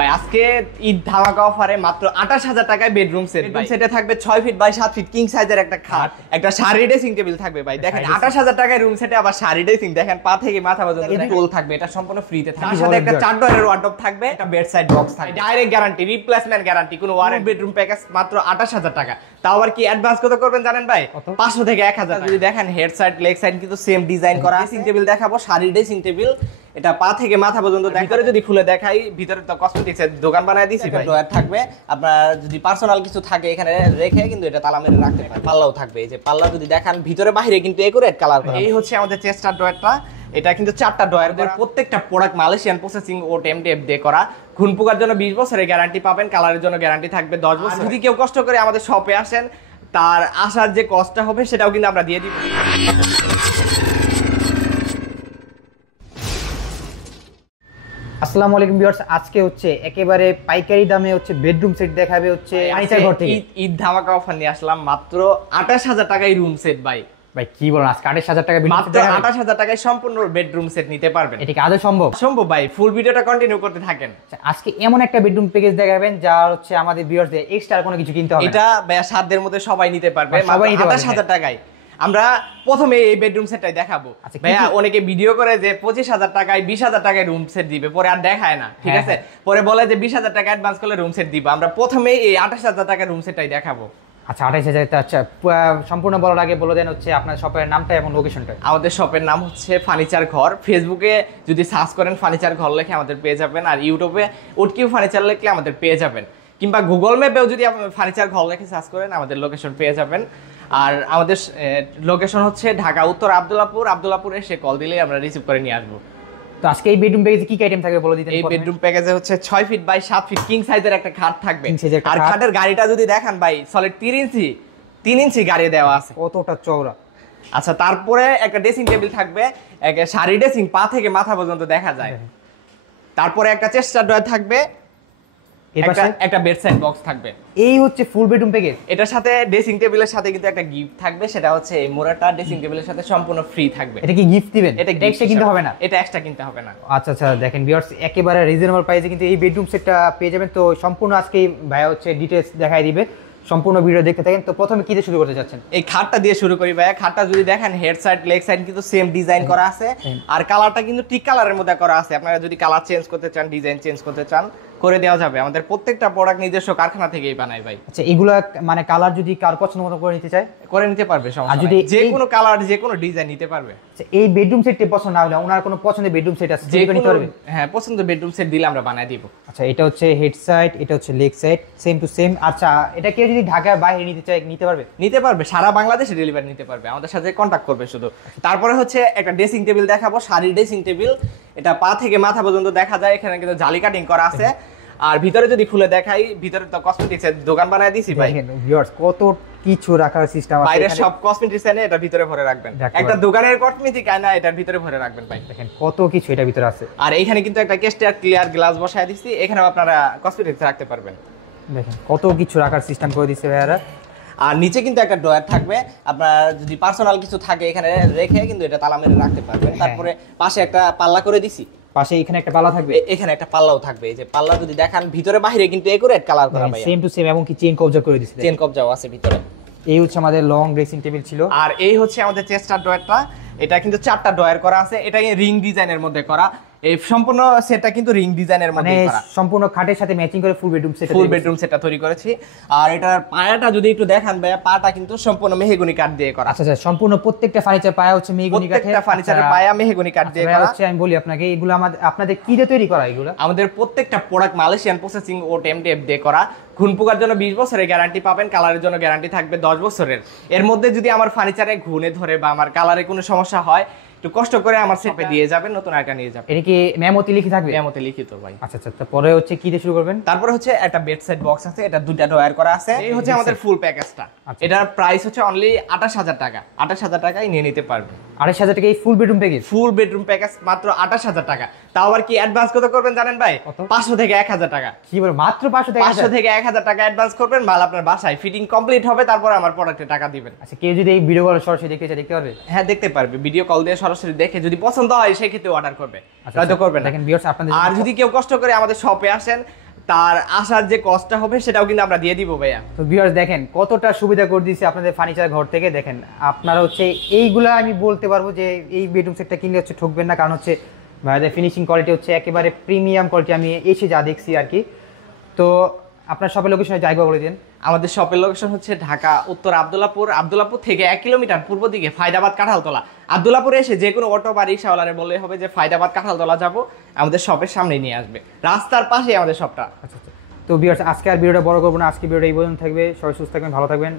ভাই আজকে ঈদ ধামাকা অফারে মাত্র ২৮,০০০ টাকায় বেডরুম সেট। বেডরুম সেটে থাকবে 6 ফিট বাই 7 ফিট কিং সাইজের একটা খাট, একটা শাড়ি ড্রেসিং টেবিল থাকবে। ভাই দেখেন ২৮,০০০ টাকায় রুম সেটে আবার শাড়ি ড্রেসিং, দেখেন পা থেকে মাথা পর্যন্ত টুল থাকবে, এটা সম্পূর্ণ ফ্রিতে থাকবে। তার সাথে একটা 4 ডয়ারের ওয়ার্ডরোব থাকবে, একটা বেড সাইড বক্স থাকবে, ডাইরেক্ট গ্যারান্টি, রিপ্লেসমেন্ট গ্যারান্টি, কোনো ওয়ারেন্টি। বেডরুম প্যাকেজ মাত্র ২৮,০০০ টাকা। তাও আবার কি অ্যাডভান্স কত করবেন জানেন ভাই? 500 থেকে 1000 টাকা। যদি দেখেন হেড সাইড লেগ সাইড কিন্তু সেম ডিজাইন করা। ড্রেসিং টেবিল দেখাবো, শাড়ি ড্রেসিং টেবিল, এটা পা থেকে মাথা পর্যন্ত। ভিতরে যদি খুলে দেখাই, ভিতরে তো কসমেটিক্স এর দোকান বানায় দিয়েছি। ড্রয়ার থাকবে, আপনার যদি পার্সোনাল কিছু থাকে এখানে রেখে কিন্তু এটা তালা মেরে রাখতে পারেন। পাল্লাও থাকবে, এই যে পাল্লা যদি দেখান ভিতরে বাইরে কিন্তু একুরেট কালার করা। এই হচ্ছে আমাদের চেস্টার ড্রয়ারটা, এটা কিন্তু 4টা ড্রয়ার। প্রত্যেকটা প্রোডাক্ট মালয়েশিয়ান প্রসেসিং ও টেপ দিয়ে করা। ঘুন পোকার জন্য 20 বছরের গ্যারান্টি পাবেন, কালারের জন্য গ্যারান্টি থাকবে 10 বছর। যদি কেউ কষ্ট করে আমাদের শপে আসেন, তার আসার যে কষ্টটা হবে সেটাও কিন্তু আমরা দিয়ে দিব। আসসালামু আলাইকুম ভিউয়ার্স, আজকে হচ্ছে একেবারে পাইকারি দামে হচ্ছে বেডরুম সেট দেখাবে হচ্ছে ফার্নিচার ঘর থেকে। ঈদ ধামাকা অফার নিয়ে আসলাম, মাত্র ২৮,০০০ টাকায় রুম সেট। ভাই ভাই কি বলেন, আজকে ২৮,০০০ টাকা বেডরুম সেট? ২৮,০০০ টাকায় সম্পূর্ণ বেডরুম সেট নিতে পারবেন। এটা কি আদৌ সম্ভব? সম্ভব ভাই, ফুল ভিডিওটা কন্টিনিউ করতে থাকেন। আজকে এমন একটা বেডরুম প্যাকেজ দেখাবেন যা হচ্ছে আমাদের ভিউয়ার্সদের এক্সট্রা কোনো কিছু কিনতে হবে না। এটা ভাইয়া সাধ্যের মধ্যে সবাই নিতে পারবে, সবাই নিতে পারবে। ২৮,০০০ টাকায় আমরা প্রথমে এই বেডরুম সেটটাই দেখাবো। ভাইয়া অনেকে ভিডিও করে যে ২৫,০০০ টাকায় ২০,০০০ টাকায় রুম সেট দিবে, পরে আর দেখায় না, ঠিক আছে? পরে বলে যে ২০,০০০ টাকা অ্যাডভান্স করলে রুম সেট দিব। আমরা প্রথমে এই ২৮,০০০ টাকার রুম সেটটাই দেখাবো। আচ্ছা ২৮,০০০। আচ্ছা সম্পূর্ণ বলার আগে বলে দেন হচ্ছে আপনার শপের নামটা এবং লোকেশনটা। আমাদের শপের নাম হচ্ছে ফার্নিচার ঘর। ফেসবুকে যদি সার্চ করেন ফার্নিচার ঘর লেখে আমাদের পেয়ে যাবেন, আর ইউটিউবে উটকিউ ফার্নিচার লিখলে আমাদের পেয়ে যাবেন, কিংবা গুগল ম্যাপেও যদি ফার্নিচার ঘর লেখে সার্চ করেন আমাদের লোকেশন পেয়ে যাবেন। আর আমাদের লোকেশন হচ্ছে ঢাকা উত্তর আব্দুল্লাপুরে এসে কল দিলেই আমরা রিসিভ করে নিয়ে আসবো। তো আজকে এই বেডরুম প্যাকেজে কি কি আইটেম থাকবে বলে দিতেন? এই বেডরুম প্যাকেজে হচ্ছে 6 ফিট বাই 7 ফিট কিং সাইজের একটা খাট থাকবে। আর খাটের গাড়িটা যদি দেখেন ভাই, সলিড 3 ইঞ্চি গাড়ি দেওয়া আছে, কতটা চওড়া। আচ্ছা তারপরে একটা ড্রেসিং টেবিল থাকবে, একটা শাড়ি ড্রেসিং, পা থেকে মাথা পর্যন্ত দেখা যায়। তারপরে একটা চেস্টার ড্রয়ার থাকবে, একটা বেড সাইড বক্স থাকবে। এই হচ্ছে ফুল বেডরুম প্যাকেজ। এটার সাথে ড্রেসিং টেবিলের সাথে কিন্তু একটা গিফট থাকবে, সেটা হচ্ছে এই মোড়াটা ড্রেসিং টেবিলের সাথে সম্পূর্ণ ফ্রি থাকবে। এটা কি গিফট দিবেন? এটা এক্সট্রা কিনতে হবে না? এটা এক্সট্রা কিনতে হবে না। আচ্ছা আচ্ছা, দেখেন ভিউয়ার্স একেবারে রিজনেবল প্রাইসে কিন্তু এই বেডরুম সেটটা পেয়ে যাবেন। তো সম্পূর্ণ আজকে ভাইয়া হচ্ছে ডিটেইলস দেখাই দিবে, সম্পূর্ণ ভিডিও দেখতে থাকেন। তো প্রথমে কি দিয়ে শুরু করতে যাচ্ছেন? এই খাটটা দিয়ে শুরু করি ভাইয়া। খাটটা যদি দেখেন হেড সাইড লেগ সাইড কিন্তু সেম ডিজাইন করা আছে, আর কালারটা কিন্তু টিক কালারের মধ্যে করা আছে। আপনারা যদি কালার চেঞ্জ করতে চান, ডিজাইন চেঞ্জ করতে চান, করে দেওয়া যাবে। আমাদের প্রত্যেকটা প্রোডাক্ট নিজস্ব কারখানা থেকেই বানাই ভাই। আচ্ছা এগুলা মানে কালার যদি কার পছন্দ মতো করে নিতে চায় করে নিতে পারবে, সমস্যা নেই। যে কোনো কালার যে কোনো ডিজাইন নিতে পারবে। আচ্ছা এই বেডরুম সেটটি পছন্দ না হলে ওনার কোনো পছন্দের বেডরুম সেট আছে যেটা নিতে পারবে? হ্যাঁ, পছন্দের বেডরুম সেট দিলে আমরা বানায় দিব। আচ্ছা এটা হচ্ছে হেড সাইড, এটা হচ্ছে leg side, same to same. আচ্ছা এটা কেউ যদি ঢাকার বাইরে নিতে চায় নিতে পারবে? নিতে পারবে, সারা বাংলাদেশে ডেলিভারি নিতে পারবে, আমাদের সাথে কন্টাক্ট করবে শুধু। তারপরে হচ্ছে একটা ড্রেসিং টেবিল দেখাবো, শাড়ি ড্রেসিং টেবিল, এটা পা থেকে মাথা পর্যন্ত দেখা যায়, এখানে কিন্তু জালি কাটিং করা আছে। আর ভিতরে যদি খুলে দেখাই, ভিতরে তো কসমেটিক্স এর দোকান বানায় দিয়েছি ভাই। ভিউয়ার্স কত কিছু রাখার সিস্টেম আছে, বাইরে সব কসমেটিক্স এনে এটা ভিতরে ভরে রাখবেন। একটা দোকানের কসমেটিক আয়না এটার ভিতরে ভরে রাখবেন ভাই। দেখেন কত কিছু এটা ভিতরে আছে। আর এইখানে কিন্তু একটা ক্রিস্টাল ক্লিয়ার গ্লাস বসায় দিয়েছি, এখানেও আপনারা কসমেটিক্স রাখতে পারবেন। দেখেন কত কিছু রাখার সিস্টেম করে দিয়েছে ভাইয়ারা। আর নিচে কিন্তু একটা ড্রয়ার থাকবে, আপনার যদি পার্সোনাল কিছু থাকে এখানে রেখে কিন্তু এটা তালা মেরে রাখতে পারবেন। তারপরে পাশে একটা পাল্লা করে দিছি, পাশে এখানে একটা পাল্লা থাকবে, এখানে একটা পাল্লাও থাকবে। এই যে পাল্লা যদি দেখান ভিতরে বাইরে কিন্তু একুরেট কালার করা ভাই, সেম টু সেম, এবং কি চেইন কবজা করে দিয়েছে, চেইন কবজাও আছে ভিতরে। এই হচ্ছে আমাদের লং ড্রেসিং টেবিল ছিল। আর এই হচ্ছে আমাদের চেস্টার ড্রয়ারটা, এটা কিন্তু 4টা ড্রয়ার করা আছে, এটা রিং ডিজাইনের মধ্যে করা। এই সম্পূর্ণ সেটটা কিন্তু রিং ডিজাইনের মধ্যে করা, সম্পূর্ণ খাটের সাথে ম্যাচিং করে ফুল বেডরুম সেটটা তৈরি করেছি। আর এটার পায়াটা যদি একটু দেখান ভাইয়া, পাটা কিন্তু সম্পূর্ণ মেহগনি কাঠ দিয়ে করা। আচ্ছা আচ্ছা, সম্পূর্ণ প্রত্যেকটা ফার্নিচার পায়া হচ্ছে মেহগনি কাঠের, প্রত্যেকটা ফার্নিচারের পায়া মেহগনি কাঠ দিয়ে করা। আচ্ছা আমি বলি আপনাকে, এগুলো আপনাদের কি দিয়ে তৈরি করা? এগুলো আমাদের প্রত্যেকটা প্রোডাক্ট মালয়েশিয়ান প্রসেসিং ও টেপ দিয়ে করা। ঘুন পোকার জন্য 20 বছরের গ্যারান্টি পাবেন, কালারের জন্য গ্যারান্টি থাকবে 10 বছরের। এর মধ্যে যদি আমার ফার্নিচারে ঘুনে ধরে বা আমার কালারে কোনো সমস্যা হয়, একটু কষ্ট করে আমার সেটে দিয়ে যাবেন, নতুন একটা নিয়ে যাবেন। এটা কি মেমোতে লিখে থাকবে? মেমোতে লিখিত ভাই। আচ্ছা আচ্ছা, তারপরে হচ্ছে কি দিয়ে শুরু করবেন? তারপরে হচ্ছে একটা বেড সাইড বক্স আছে, এটা 2টা ড্রয়ার করা আছে। এই হচ্ছে আমাদের ফুল প্যাকেজটা। এটার প্রাইস হচ্ছে অনলি ২৮,০০০ টাকা। ২৮,০০০ টাকায় নিয়ে নিতে পারবেন। ২৮,০০০ টাকা এই full bedroom package? Full bedroom package মাত্র ২৮,০০০ টাকা। তাও আবার কি অ্যাডভান্স কত করবেন জানেন ভাই? 500 থেকে 1000 টাকা। কি বল, মাত্র 500 থেকে 1000 টাকা অ্যাডভান্স করবেন, মাল আপনার বাসায় ফিটিং কমপ্লিট হবে, তারপর আমার প্রোডাক্টে টাকা দিবেন। আচ্ছা কেউ যদি এই ভিডিও কল সরাসরি দেখতে চায় দেখতে পারবে? হ্যাঁ দেখতে পারবে, ভিডিও কল দিয়ে সরাসরি দেখে যদি পছন্দ হয় সেই ক্ষেত্রে অর্ডার করবে, হয়তো করবেন। দেখেন ভিউয়ার্স আপনাদের, আর যদি কেউ কষ্ট করে আমাদের শপে আসেন, তার আসার যে কষ্টটা হবে সেটাও কিন্তু আমরা দিয়ে দিব ভাইয়া। তো ভিউয়ার্স দেখেন কতটা সুবিধা করে দিয়েছে আপনাদের ফার্নিচার ঘর থেকে। দেখেন আপনারা হচ্ছে এইগুলা আমি বলতে পারবো যে এই বেডরুম সেটটা কিনলে হচ্ছে ঠকবেন না, কারণ হচ্ছে ভাইয়াদের ফিনিশিং কোয়ালিটি হচ্ছে একেবারে প্রিমিয়াম কোয়ালিটি, আমি এসে যা দেখছি আর কি। তো আপনার শপের লোকেশনে জায়গা বলে দিন। আমাদের শপের লোকেশন হচ্ছে ঢাকা উত্তর আব্দুল্লাহপুর থেকে 1 কিলোমিটার পূর্ব দিকে ফায়দাবাদ কাঁঠালতলা। আব্দুল্লাহপুরে এসে যে কোনো অটো বা রিক্সাওয়ালারে বললে হবে যে ফায়দাবাদ কাঁঠালতলা যাব, আমাদের শপের সামনে নিয়ে আসবে, রাস্তার পাশেই আমাদের শপটা। আচ্ছা আচ্ছা। তো ভিউয়ার্স আজকে আর ভিডিওটা বড় করবো না, আজকে ভিডিওটা এই পর্যন্ত থাকবে। সবাই সুস্থ থাকবেন, ভালো থাকবেন।